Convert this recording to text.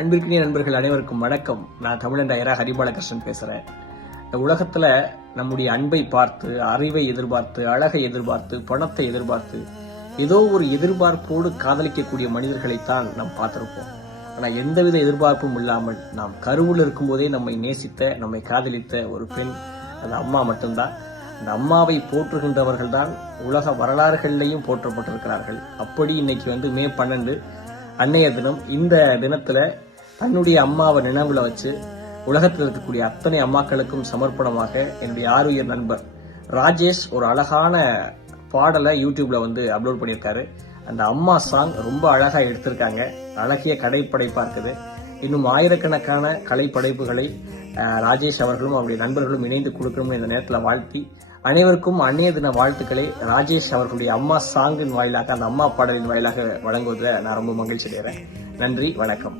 அன்பிற்கினிய நண்பர்கள் அனைவருக்கும் வணக்கம். நான் தமிழன் டயரா ஹரிபாலகிருஷ்ணன் பேசுறேன். இந்த உலகத்துல நம்முடைய அன்பை பார்த்து, அறிவை எதிர்பார்த்து, அழகை எதிர்பார்த்து, பணத்தை எதிர்பார்த்து, ஏதோ ஒரு எதிர்பார்ப்போடு காதலிக்கக்கூடிய மனிதர்களைத்தான் நாம் பார்த்திருப்போம். ஆனா எந்தவித எதிர்பார்ப்பும் இல்லாமல் நாம் கருவில் இருக்கும் போதே நம்மை நேசித்த, நம்மை காதலித்த ஒரு பெண் அந்த அம்மா மட்டும்தான். அந்த அம்மாவை போற்றுகின்றவர்கள் தான் உலக வரலாறுகளிலையும் போற்றப்பட்டிருக்கிறார்கள். அப்படி இன்னைக்கு மே 12 அன்னைய தினம். இந்த தினத்துல தன்னுடைய அம்மாவை நினைவுல வச்சு உலகத்தில் இருக்கக்கூடிய அத்தனை அம்மாக்களுக்கும் சமர்ப்பணமாக என்னுடைய ஆருயிர் நண்பர் ராஜேஷ் ஒரு அழகான பாடலை யூடியூப்ல அப்லோட் பண்ணியிருக்காரு. அந்த அம்மா சாங் ரொம்ப அழகா எடுத்திருக்காங்க. அழகிய கலைப்படைப்பா இருக்குது. இன்னும் ஆயிரக்கணக்கான கலைப்படைப்புகளை ராஜேஷ் அவர்களும் அவருடைய நண்பர்களும் இணைந்து கொடுக்கணும்னு இந்த நேரத்தில் வாழ்த்தி, அனைவருக்கும் அன்னைய தின வாழ்த்துக்களை ராஜேஷ் அவர்களுடைய அம்மா சாங்கின் வாயிலாக, அந்த அம்மா பாடலின் வாயிலாக வழங்குவதில் நான் ரொம்ப மகிழ்ச்சி அடைகிறேன். நன்றி, வணக்கம்.